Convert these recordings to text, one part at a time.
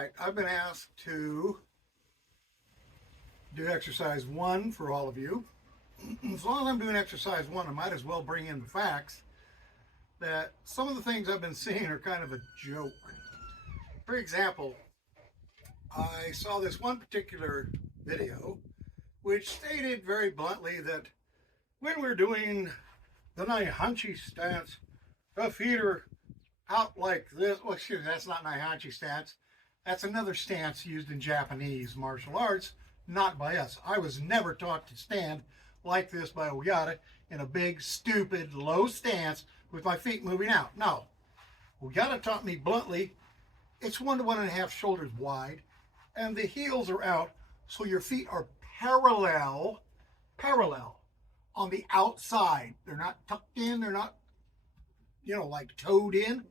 right, I've been asked to do exercise 1 for all of you. As long as I'm doing exercise 1, I might as well bring in the facts that some of the things I've been seeing are kind of a joke. For example, I saw this one particular video which stated very bluntly that when we're doing the naihanchi stance, the feet are out like this. Well, excuse me, that's not naihanchi stance. That's another stance used in Japanese martial arts, not by us. I was never taught to stand like this by Oyata in a big, stupid, low stance with my feet moving out. No. Oyata taught me bluntly, it's 1 to 1.5 shoulders wide, and the heels are out, so your feet are parallel on the outside. They're not tucked in, they're not, like toed in.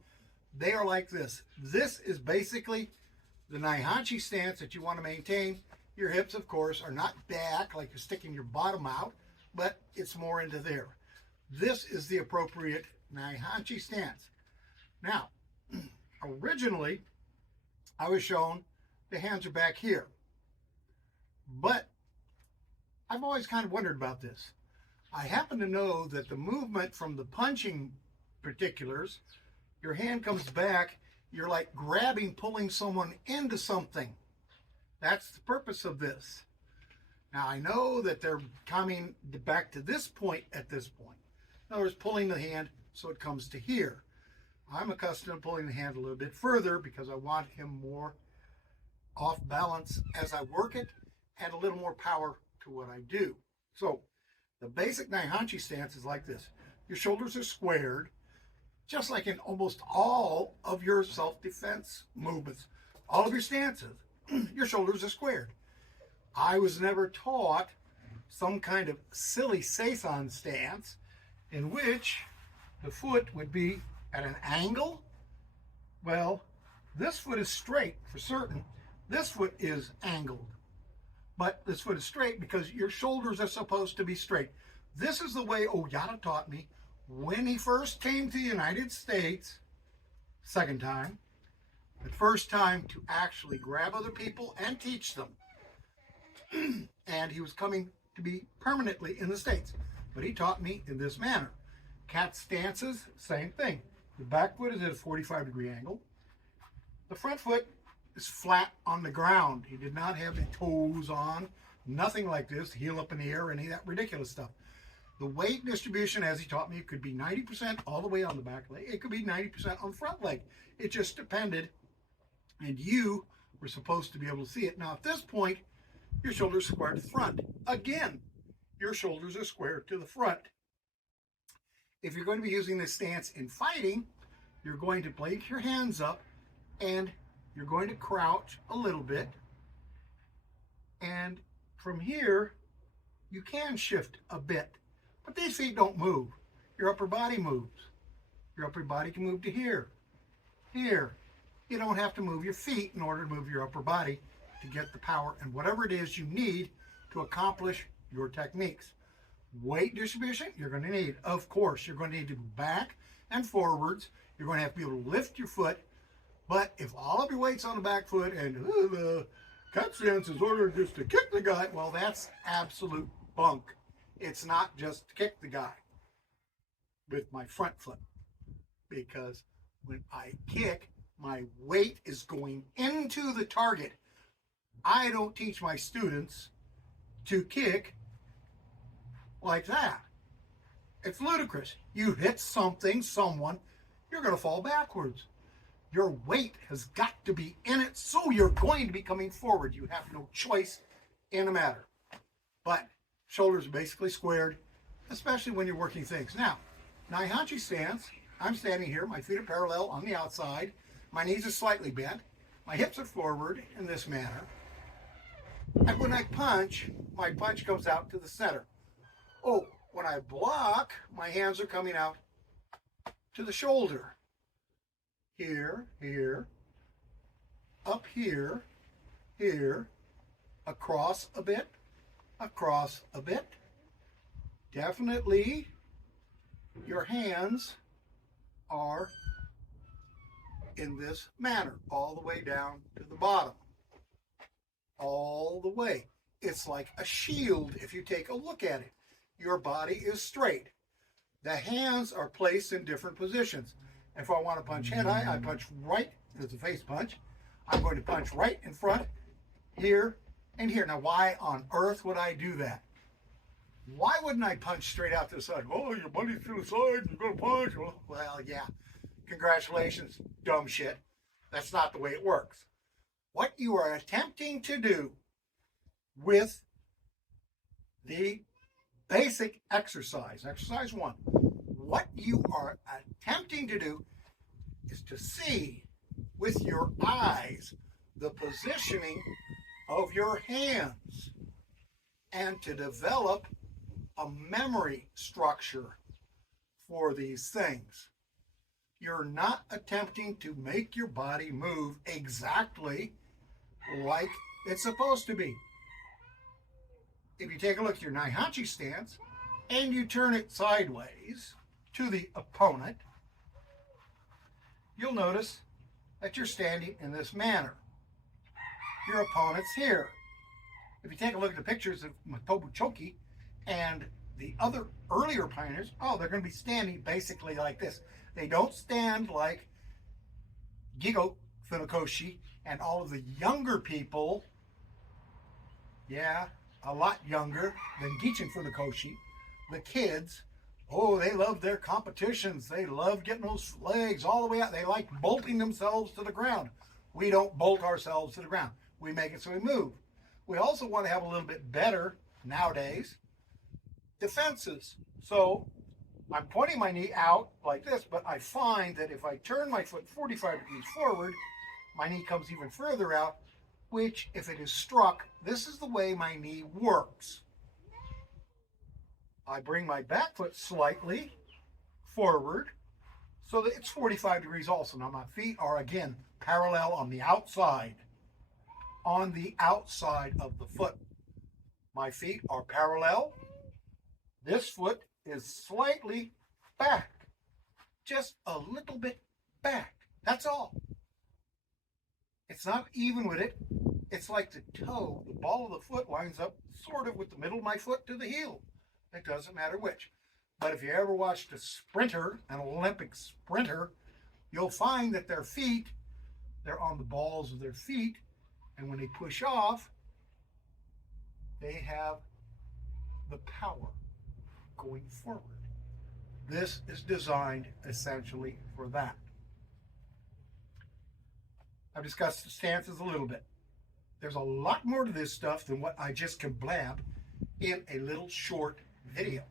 They are like this. This is basically the naihanchi stance that you want to maintain. Your hips, of course, are not back like you're sticking your bottom out, but it's more into there. This is the appropriate naihanchi stance. Now, originally, I was shown the hands are back here. But I've always kind of wondered about this. I happen to know that the movement from the punching particulars, your hand comes back, you're like grabbing, pulling someone into something. That's the purpose of this. Now, I know that they're coming back to this point at this point. In other words, pulling the hand so it comes to here. I'm accustomed to pulling the hand a little bit further because I want him more off balance as I work it and a little more power to what I do. So, the basic naihanchi stance is like this. Your shoulders are squared, just like in almost all of your self-defense movements. All of your stances, your shoulders are squared. I was never taught some kind of silly seisan stance in which the foot would be at an angle. Well, this foot is straight for certain. This foot is angled. But this foot is straight because your shoulders are supposed to be straight. This is the way Oyata taught me when he first came to the United States, second time. The first time to actually grab other people and teach them. And he was coming to be permanently in the States. But he taught me in this manner. Cat stances, same thing. The back foot is at a 45-degree angle. The front foot is flat on the ground. He did not have the toes on, nothing like this, heel up in the air, any of that ridiculous stuff. The weight distribution, as he taught me, it could be 90% all the way on the back leg. It could be 90% on the front leg. It just depended, and you were supposed to be able to see it. Now, at this point, your shoulders square to the front. Again, your shoulders are square to the front. If you're going to be using this stance in fighting, you're going to place your hands up, and you're going to crouch a little bit. And from here, you can shift a bit. But these feet don't move. Your upper body moves. Your upper body can move to here. Here. You don't have to move your feet in order to move your upper body to get the power and whatever it is you need to accomplish your techniques. Weight distribution, you're going to need. Of course, you're going to need to go back and forwards. You're going to have to be able to lift your foot. But if all of your weight's on the back foot and the cat stance is ordered just to kick the guy, well, that's absolute bunk. It's not just to kick the guy with my front foot. Because when I kick, my weight is going into the target. I don't teach my students to kick like that. It's ludicrous. You hit something, someone, you're going to fall backwards. Your weight has got to be in it, so you're going to be coming forward. You have no choice in the matter. But shoulders are basically squared, especially when you're working things. Now, naihanchi stance, I'm standing here, my feet are parallel on the outside, my knees are slightly bent, my hips are forward in this manner, and when I punch, my punch comes out to the center. Oh, when I block, my hands are coming out to the shoulder. Here, here, up here, here, across a bit, Definitely your hands are in this manner, all the way down to the bottom. All the way. It's like a shield if you take a look at it. Your body is straight. The hands are placed in different positions. If I want to punch head high, I punch right. It's a face punch. I'm going to punch right in front, here, and here. Now, why on earth would I do that? Why wouldn't I punch straight out to the side? Oh, your body's to the side, you're going to punch. Well, yeah. Congratulations, dumb shit. That's not the way it works. What you are attempting to do with the basic exercise 1, what you are attempting to do is to see with your eyes the positioning of your hands and to develop a memory structure for these things. You're not attempting to make your body move exactly like it's supposed to be. If you take a look at your nai stance and you turn it sideways to the opponent, you'll notice that you're standing in this manner. Your opponent's here. If you take a look at the pictures of Matobu Choki and the other earlier pioneers, they're going to be standing basically like this. They don't stand like Gigo Funakoshi and all of the younger people, a lot younger than Gichin Funakoshi, the kids. They love their competitions. They love getting those legs all the way out. They like bolting themselves to the ground. We don't bolt ourselves to the ground. We make it so we move. We also want to have a little bit better, nowadays, defenses. So I'm pointing my knee out like this, but I find that if I turn my foot 45 degrees forward, my knee comes even further out, which, if it is struck, this is the way my knee works. I bring my back foot slightly forward so that it's 45 degrees also. Now my feet are, again, parallel on the outside. On the outside of the foot. My feet are parallel. This foot is slightly back. Just a little bit back. That's all. It's not even with it. It's like the toe, the ball of the foot lines up sort of with the middle of my foot to the heel. It doesn't matter which. But if you ever watched a sprinter, an Olympic sprinter, you'll find that their feet, they're on the balls of their feet, and when they push off, they have the power going forward. This is designed essentially for that. I've discussed the stances a little bit. There's a lot more to this stuff than what I just can blab in a little short video.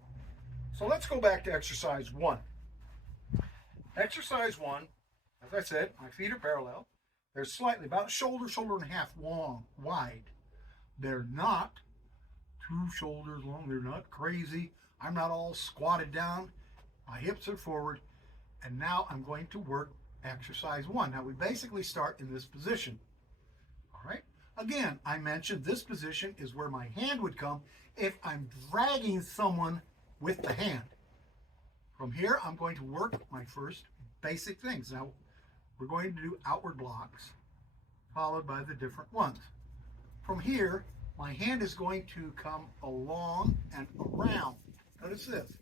So let's go back to exercise 1. Exercise 1, as I said, my feet are parallel. They're slightly, about a shoulder and a half long, wide. They're not 2 shoulders long. They're not crazy. I'm not all squatted down. My hips are forward. And now I'm going to work exercise 1. Now we basically start in this position. All right. Again, I mentioned this position is where my hand would come if I'm dragging someone with the hand. From here, I'm going to work my first basic things. Now, we're going to do outward blocks, followed by the different ones. From here, my hand is going to come along and around. Notice this.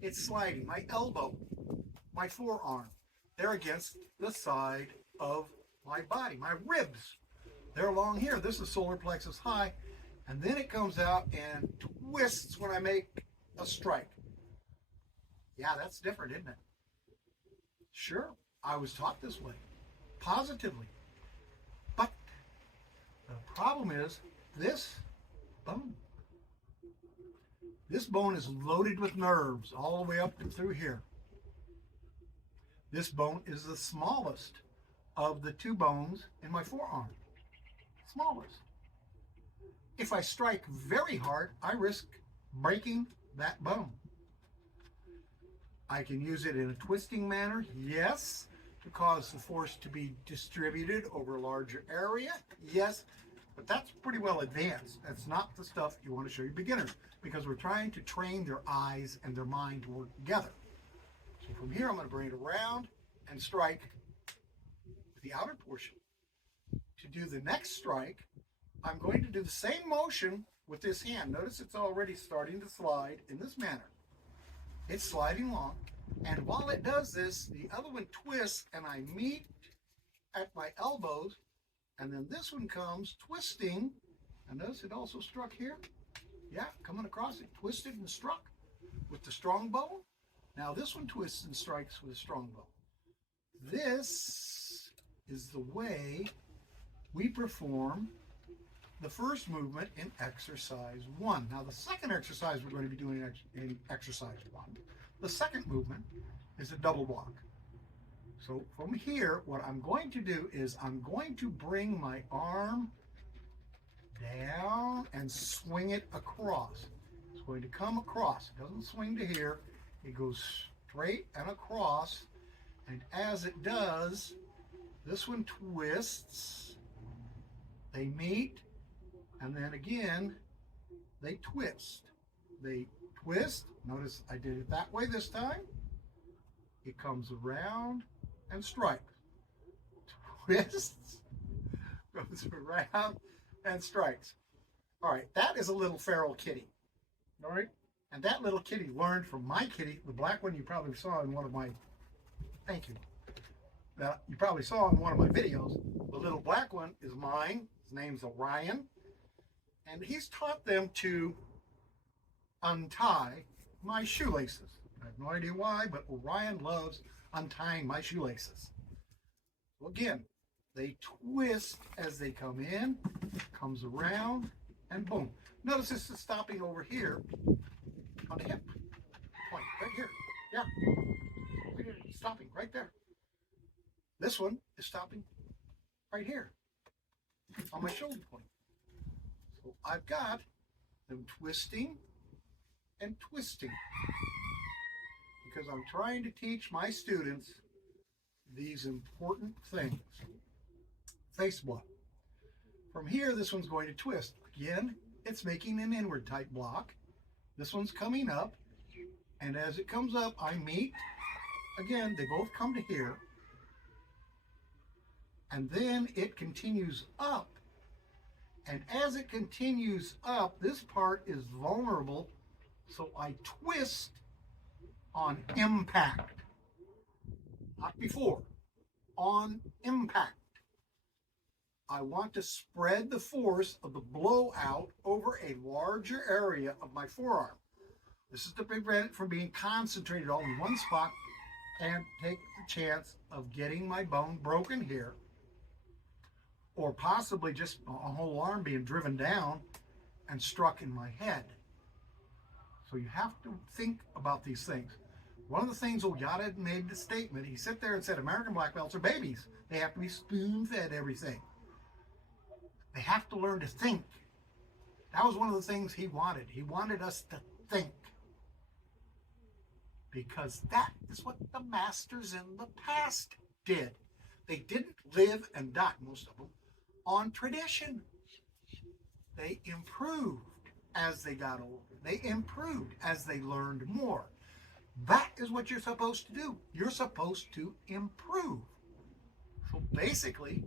It's sliding. My elbow, my forearm, they're against the side of my body. My ribs, they're along here. This is solar plexus high. And then it comes out and twists when I make a strike. Yeah, that's different, isn't it? Sure, I was taught this way, positively. But the problem is this bone. This bone is loaded with nerves all the way up and through here. This bone is the smallest of the 2 bones in my forearm. Smallest. If I strike very hard, I risk breaking that bone. I can use it in a twisting manner, yes, to cause the force to be distributed over a larger area, yes, but that's pretty well advanced. That's not the stuff you want to show your beginners, because we're trying to train their eyes and their mind to work together. So from here, I'm going to bring it around and strike the outer portion. To do the next strike, I'm going to do the same motion with this hand. Notice it's already starting to slide in this manner. It's sliding along, and while it does this, the other one twists, and I meet at my elbows, and then this one comes twisting, and notice it also struck here. Yeah, coming across it, twisted and struck with the strong bow. Now this one twists and strikes with a strong bow. This is the way we perform the first movement in exercise 1. Now the second exercise we're going to be doing in exercise 1, the second movement is a double block. So from here, what I'm going to do is I'm going to bring my arm down and swing it across. It's going to come across. It doesn't swing to here. It goes straight and across. And as it does, this one twists. They meet. And then again, they twist. They twist. Notice I did it that way this time. It comes around and strikes. Twists. Goes around and strikes. All right, that is a little feral kitty. All right, and that little kitty learned from my kitty, the black one you probably saw in one of my, thank you, that you probably saw in one of my videos. The little black one is mine. His name's Orion, and he's taught them to untie my shoelaces. I have no idea why, but Orion loves untying my shoelaces. So again, they twist as they come in, comes around, and boom. Notice this is stopping over here on the hip point, right here. Yeah, stopping right there. This one is stopping right here on my shoulder point. So I've got them twisting and twisting because I'm trying to teach my students these important things. Face block. From here, this one's going to twist. Again, it's making an inward type block. This one's coming up, and as it comes up, I meet. Again, they both come to here, and then it continues up. And as it continues up, this part is vulnerable, so I twist on impact. Not before, on impact. I want to spread the force of the blowout over a larger area of my forearm. This is to prevent it from being concentrated all in one spot and take the chance of getting my bone broken here, or possibly just a whole arm being driven down and struck in my head. So you have to think about these things. One of the things Oyata made the statement, he sat there and said, American black belts are babies. They have to be spoon-fed everything. They have to learn to think. That was one of the things he wanted. He wanted us to think. Because that is what the masters in the past did. They didn't live and die, most of them, on tradition. They improved as they got older. They improved as they learned more. That is what you're supposed to do. You're supposed to improve. So basically,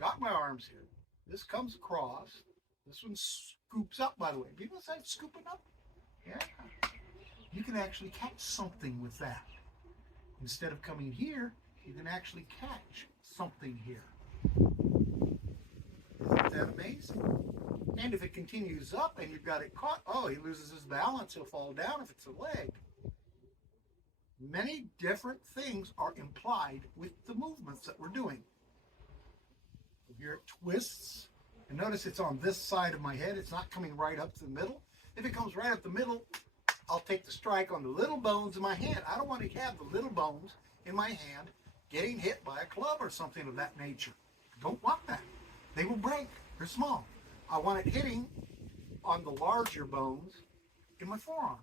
got my arms here. This comes across. This one scoops up, by the way. People say scooping up? Yeah. You can actually catch something with that. Instead of coming here, you can actually catch something here. Isn't that amazing? And if it continues up and you've got it caught, oh, he loses his balance, he'll fall down if it's a leg. Many different things are implied with the movements that we're doing. Here it twists, and notice it's on this side of my head. It's not coming right up to the middle. If it comes right up the middle, I'll take the strike on the little bones in my hand. I don't want to have the little bones in my hand getting hit by a club or something of that nature. I don't want that. They will break. They're small. I want it hitting on the larger bones in my forearm.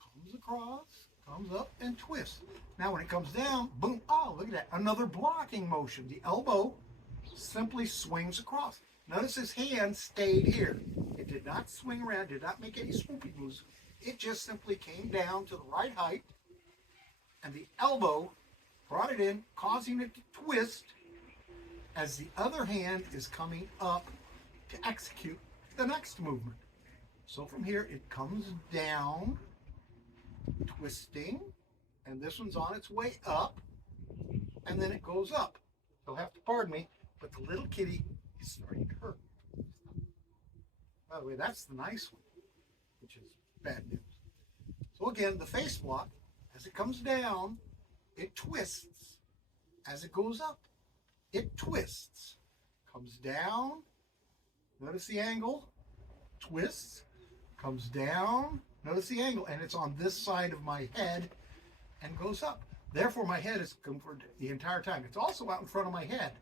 Comes across, comes up, and twists. Now when it comes down, boom, oh, look at that. Another blocking motion. The elbow simply swings across. Notice his hand stayed here. It did not swing around, did not make any swoopy moves. It just simply came down to the right height, and the elbow brought it in, causing it to twist as the other hand is coming up to execute the next movement. So from here, it comes down, twisting, and this one's on its way up, and then it goes up. You'll have to pardon me, but the little kitty is starting to hurt. By the way, that's the nice one, which is bad news. So again, the face block, as it comes down, it twists. As it goes up, it twists. Comes down, notice the angle, twists, comes down, notice the angle, and it's on this side of my head and goes up. Therefore, my head is covered the entire time. It's also out in front of my head,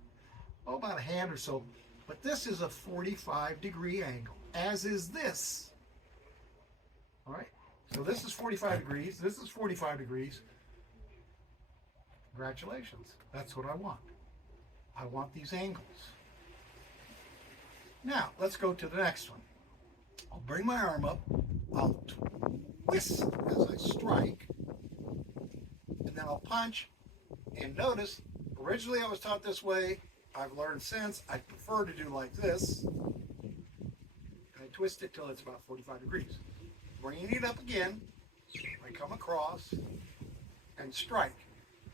about a hand or so, but this is a 45-degree angle, as is this. All right, so this is 45 degrees, this is 45 degrees. Congratulations, that's what I want. I want these angles. Now, let's go to the next one. I'll bring my arm up, I'll twist as I strike, and then I'll punch. And notice, originally I was taught this way. I've learned since, I prefer to do like this. I twist it till it's about 45 degrees. Bringing it up again, I come across and strike.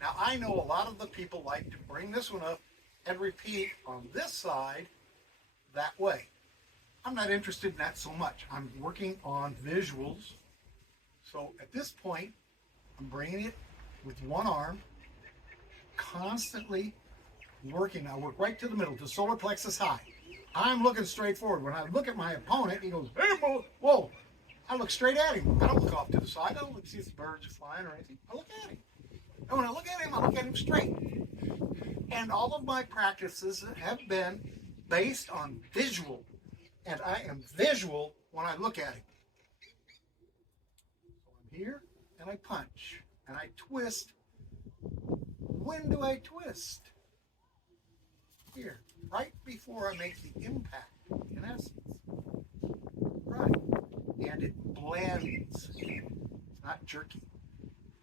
Now I know a lot of the people like to bring this one up and repeat on this side that way. I'm not interested in that so much. I'm working on visuals. So at this point, I'm bringing it with one arm, constantly working. I work right to the middle, to solar plexus high. I'm looking straight forward. When I look at my opponent, he goes, hey, whoa. I look straight at him. I don't look off to the side. I don't look to see if the birds are flying or anything. I look at him. And when I look at him straight. And all of my practices have been based on visual. And I am visual when I look at him. So I'm here, and I punch. And I twist. When do I twist? Here, right before I make the impact, in essence. Right. And it blends. It's not jerky.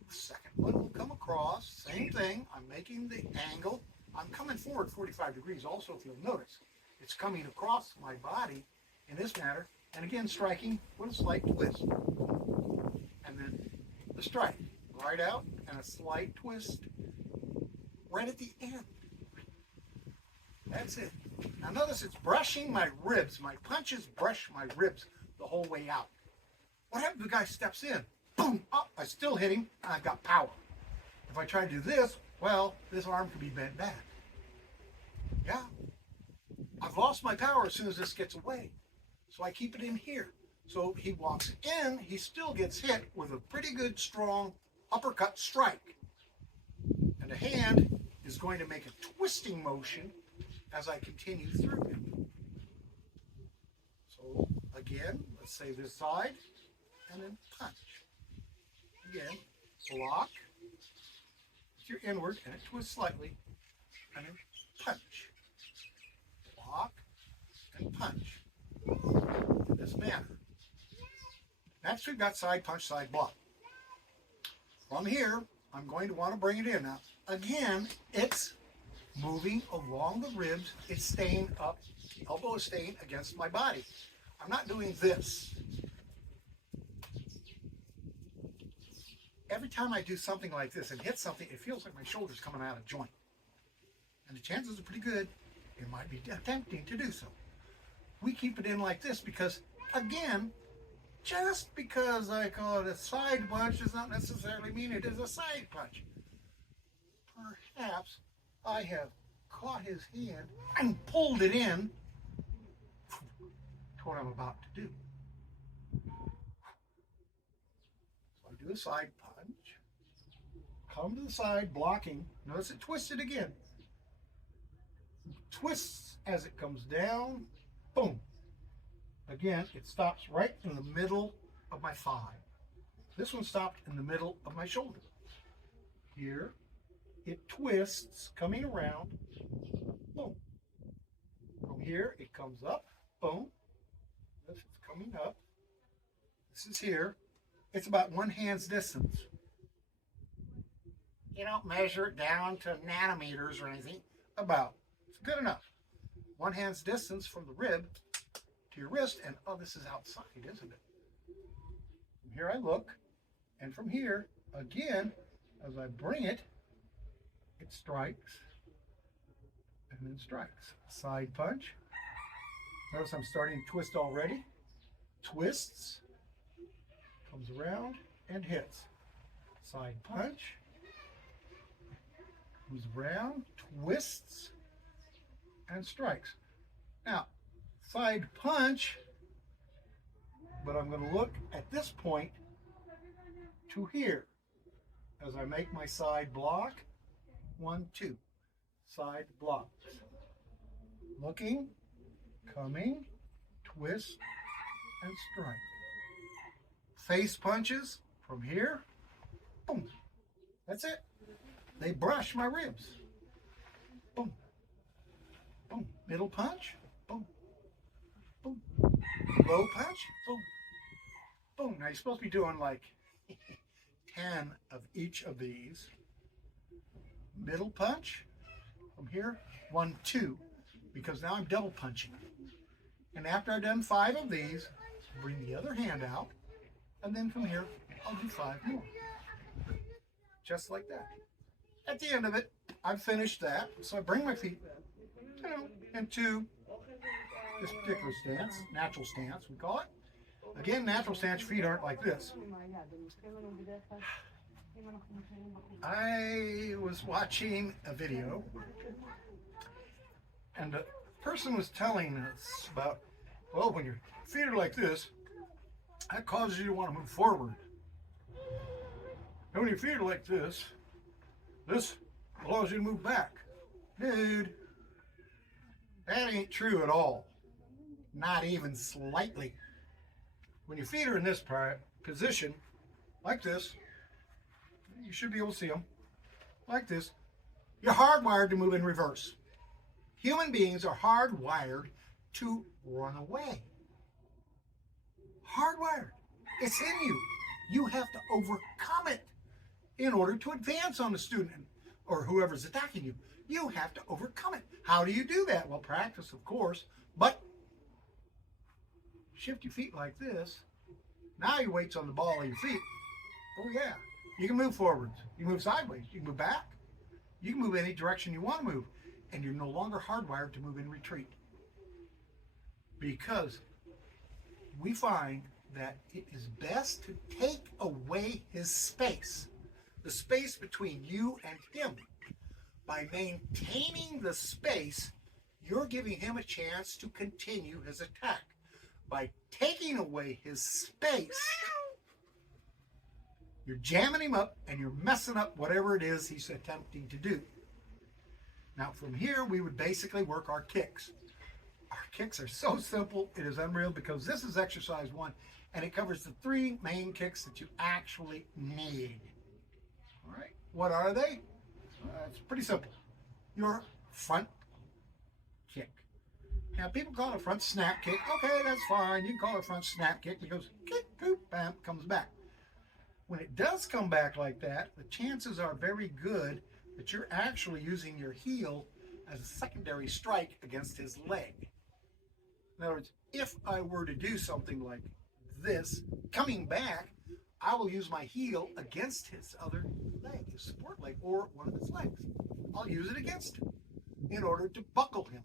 The second one will come across, same thing. I'm making the angle. I'm coming forward 45 degrees also, if you'll notice. It's coming across my body in this manner, and again striking with a slight twist. And then the strike. Right out, and a slight twist right at the end. That's it. Now notice it's brushing my ribs. My punches brush my ribs the whole way out. What happens if the guy steps in? Boom! Oh, I still hit him, and I've got power. If I try to do this, well, this arm could be bent back. Yeah. I've lost my power as soon as this gets away. So I keep it in here. So he walks in, he still gets hit with a pretty good, strong uppercut strike. And the hand is going to make a twisting motion as I continue through him. So again, let's say this side, and then punch. Again, block with your inward, and it twists slightly, and then punch. Block and punch. In this manner. Next we've got side punch, side block. From here, I'm going to want to bring it in. Now, again, it's moving along the ribs. It's staying up. The elbow is staying against my body. I'm not doing this. Every time I do something like this and hit something, it feels like my shoulder's coming out of joint. And the chances are pretty good it might be attempting to do so. We keep it in like this because, again, just because I call it a side punch does not necessarily mean it is a side punch. Perhaps I have caught his hand and pulled it in to what I'm about to do. So I do a side punch, come to the side, blocking. Notice it twisted again. Twists as it comes down, boom. Again, it stops right in the middle of my thigh. This one stopped in the middle of my shoulder. Here, it twists, coming around, boom. From here, it comes up, boom. This is coming up. This is here. It's about one hand's distance. You don't measure it down to nanometers or anything. About. It's good enough. One hand's distance from the rib to your wrist, and oh, this is outside, isn't it? From here I look, and from here, again, as I bring it, it strikes, and then strikes. Side punch. Notice I'm starting to twist already. Twists, comes around, and hits. Side punch, comes around, twists, and strikes. Now, side punch, but I'm going to look at this point to here as I make my side block. 1, 2. Side blocks. Looking, coming, twist, and strike. Face punches from here. Boom. That's it. They brush my ribs. Boom. Boom. Middle punch. Boom. Boom. Low punch. Boom. Boom. Now you're supposed to be doing like 10 of each of these. Middle punch from here. 1, 2. Because now I'm double punching. And after I've done 5 of these, bring the other hand out. And then from here, I'll do 5 more. Just like that. At the end of it, I've finished that. So I bring my feet, into this particular stance, natural stance, we call it. Again, natural stance, feet aren't like this. I was watching a video, and the person was telling us about, well, when your feet are like this, that causes you to want to move forward. And when your feet are like this allows you to move back. Dude, that ain't true at all. Not even slightly. When your feet are in this position, like this, you should be able to see them, like this, you're hardwired to move in reverse. Human beings are hardwired to run away. Hardwired. It's in you. You have to overcome it in order to advance on the student or whoever's attacking you. You have to overcome it. How do you do that? Well, practice, of course, but shift your feet like this. Now your weight's on the ball of your feet. Oh, yeah. You can move forwards. You can move sideways. You can move back. You can move any direction you want to move. And you're no longer hardwired to move in retreat. Because we find that it is best to take away his space, the space between you and him. By maintaining the space, you're giving him a chance to continue his attack. By taking away his space, you're jamming him up and you're messing up whatever it is he's attempting to do. Now from here, we would basically work our kicks. Our kicks are so simple, it is unreal, because this is exercise 1, and it covers the 3 main kicks that you actually need. All right, what are they? It's pretty simple. Your front kick. Now, people call it a front snap kick. Okay, that's fine. You can call it a front snap kick because kick, boop, bam, comes back. When it does come back like that, the chances are very good that you're actually using your heel as a secondary strike against his leg. In other words, if I were to do something like this, coming back, I will use my heel against his other leg, his support leg, or one of his legs. I'll use it against him in order to buckle him.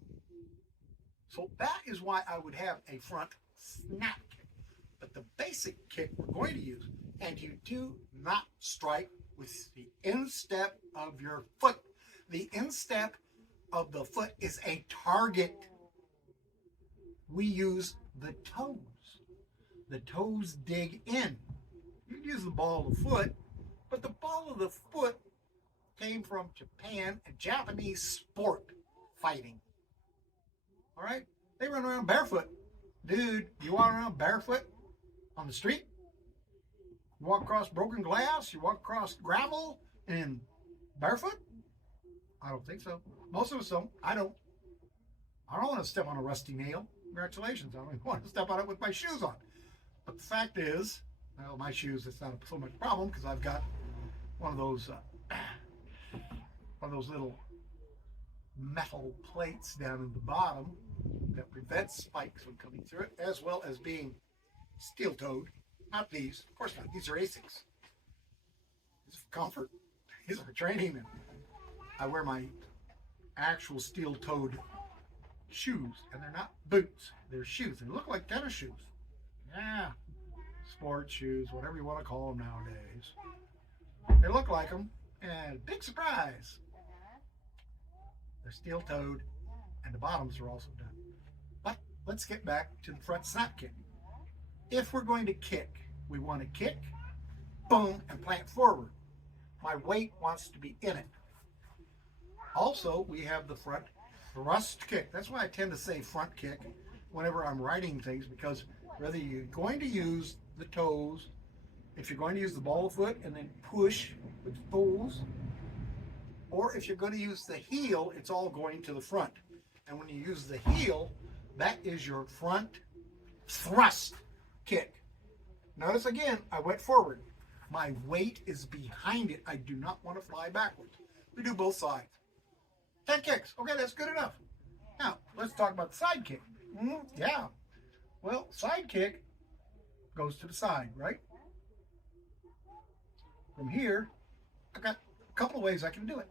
So that is why I would have a front snap kick. But the basic kick we're going to use, and you do not strike with the instep of your foot. The instep of the foot is a target. We use the toes. The toes dig in. You use the ball of the foot, but the ball of the foot came from Japan, a Japanese sport, fighting. All right? They run around barefoot. Dude, you walk around barefoot on the street? You walk across broken glass? You walk across gravel and barefoot? I don't think so. Most of us don't. I don't. I don't want to step on a rusty nail. Congratulations. I don't even want to step on it with my shoes on. But the fact is, well, my shoes, it's not so much problem because I've got one of those one of those little metal plates down in the bottom that prevents spikes from coming through it, as well as being steel-toed. Not these, of course not. These are Asics. These are for comfort. These are for training. And I wear my actual steel-toed shoes, and they're not boots. They're shoes. They look like tennis shoes. Yeah, sports shoes, whatever you want to call them nowadays. They look like them, and big surprise, they're steel-toed, and the bottoms are also done. But let's get back to the front snap kick. If we're going to kick, we want to kick, boom, and plant forward. My weight wants to be in it. Also, we have the front thrust kick. That's why I tend to say front kick whenever I'm writing things, because whether you're going to use the toes, if you're going to use the ball of foot and then push with the toes, or if you're going to use the heel, it's all going to the front. And when you use the heel, that is your front thrust kick. Notice again, I went forward. My weight is behind it. I do not want to fly backwards. We do both sides. 10 kicks. Okay, that's good enough. Now, let's talk about the side kick. Yeah. Well, side kick goes to the side, right? From here, I've got a couple of ways I can do it.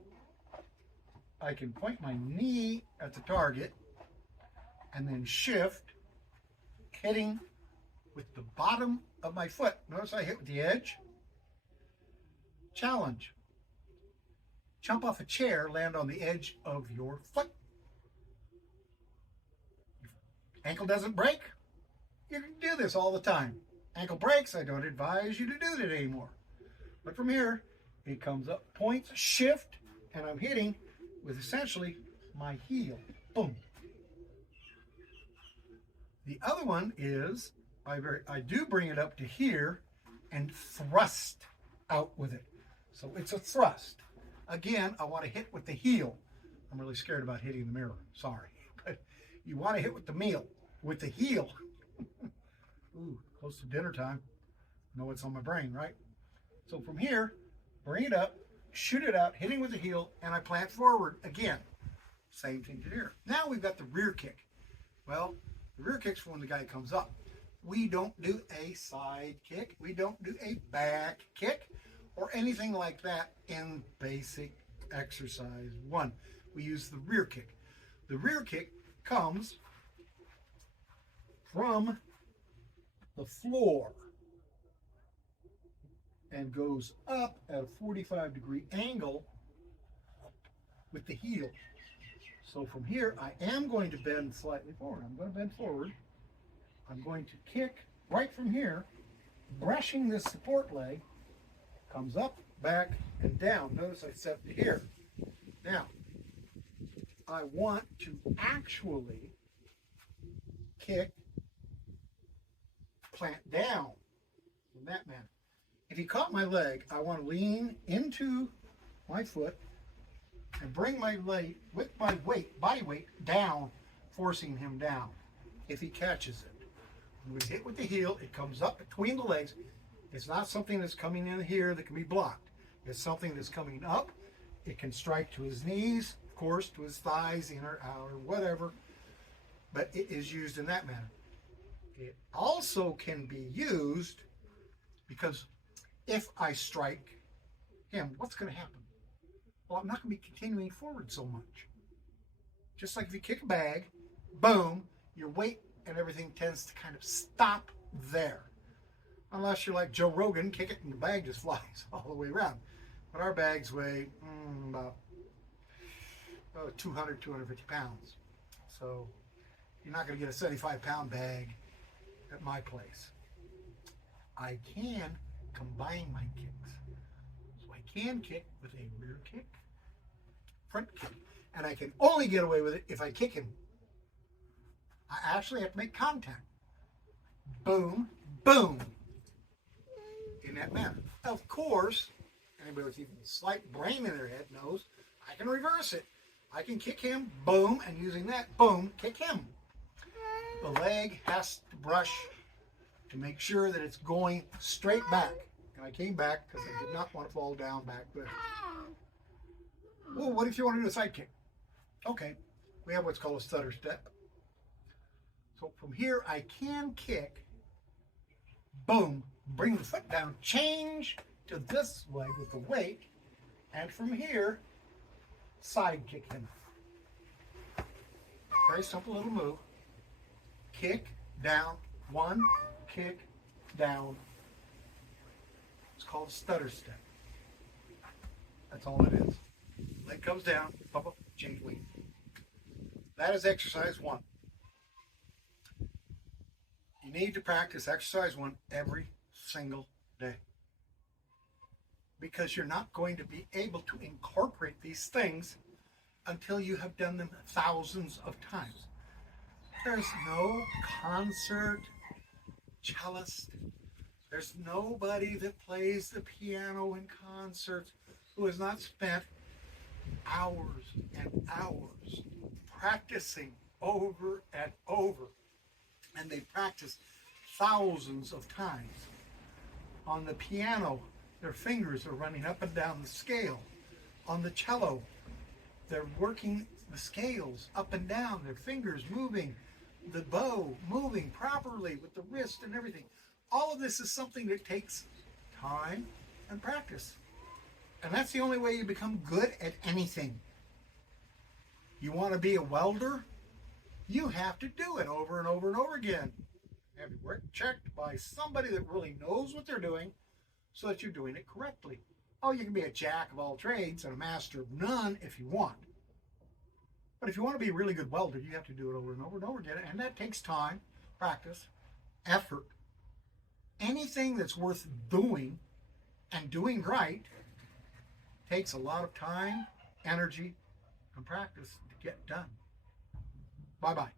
I can point my knee at the target and then shift, hitting with the bottom of my foot. Notice I hit with the edge. Challenge. Jump off a chair, land on the edge of your foot. Ankle doesn't break. You can do this all the time. Ankle breaks, I don't advise you to do that anymore. But from here, it comes up, points, shift, and I'm hitting with essentially my heel. Boom. The other one is I do bring it up to here and thrust out with it. So it's a thrust. Again, I want to hit with the heel. I'm really scared about hitting the mirror. Sorry. But you want to hit with the heel. Ooh, close to dinner time. Know what's on my brain, right? So from here, bring it up, shoot it out, hitting with the heel, and I plant forward again. Same thing to here. Now we've got the rear kick. Well, the rear kick's for when the guy comes up. We don't do a side kick. We don't do a back kick or anything like that in basic exercise 1. We use the rear kick. The rear kick comes from the floor and goes up at a 45-degree angle with the heel. So from here, I am going to bend slightly forward. I'm going to bend forward. I'm going to kick right from here, brushing this support leg, comes up, back, and down. Notice I set it here. Now, I want to actually kick, plant down in that manner. If you caught my leg, I want to lean into my foot and bring my leg with my weight, body weight, down, forcing him down if he catches it. When we hit with the heel, it comes up between the legs. It's not something that's coming in here that can be blocked. It's something that's coming up. It can strike to his knees, of course, to his thighs, in or out, or whatever. But it is used in that manner. It also can be used because if I strike him, what's going to happen? Well, I'm not going to be continuing forward so much. Just like if you kick a bag, boom, your weight and everything tends to kind of stop there. Unless you're like Joe Rogan, kick it and the bag just flies all the way around. But our bags weigh about 200, 250 pounds. So you're not going to get a 75-pound bag at my place. I can combine my kicks. So I can kick with a rear kick, front kick, and I can only get away with it if I kick him. I actually have to make contact. Boom, boom. In that manner. Of course, anybody with even a slight brain in their head knows I can reverse it. I can kick him, boom, and using that, boom, kick him. The leg has to brush to make sure that it's going straight back. And I came back because I did not want to fall down back there. Well, what if you want to do a side kick? Okay, we have what's called a stutter step. So from here, I can kick, boom, bring the foot down, change to this leg with the weight, and from here, side kick him. Very simple little move. Kick, down, one, kick, down. It's called a stutter step. That's all it is. Leg comes down, bump up, change weight. That is exercise one. You need to practice exercise one every single day, because you're not going to be able to incorporate these things until you have done them thousands of times. There's no concert cellist. There's nobody that plays the piano in concerts who has not spent hours and hours practicing over and over. And they practice thousands of times. On the piano, their fingers are running up and down the scale. On the cello, they're working the scales up and down, their fingers moving, the bow moving properly with the wrist and everything. All of this is something that takes time and practice. And that's the only way you become good at anything. You want to be a welder? You have to do it over and over and over again. Have your work checked by somebody that really knows what they're doing so that you're doing it correctly. Oh, you can be a jack of all trades and a master of none if you want. But if you want to be a really good welder, you have to do it over and over and over again. And that takes time, practice, effort. Anything that's worth doing and doing right takes a lot of time, energy, and practice to get done. Bye-bye.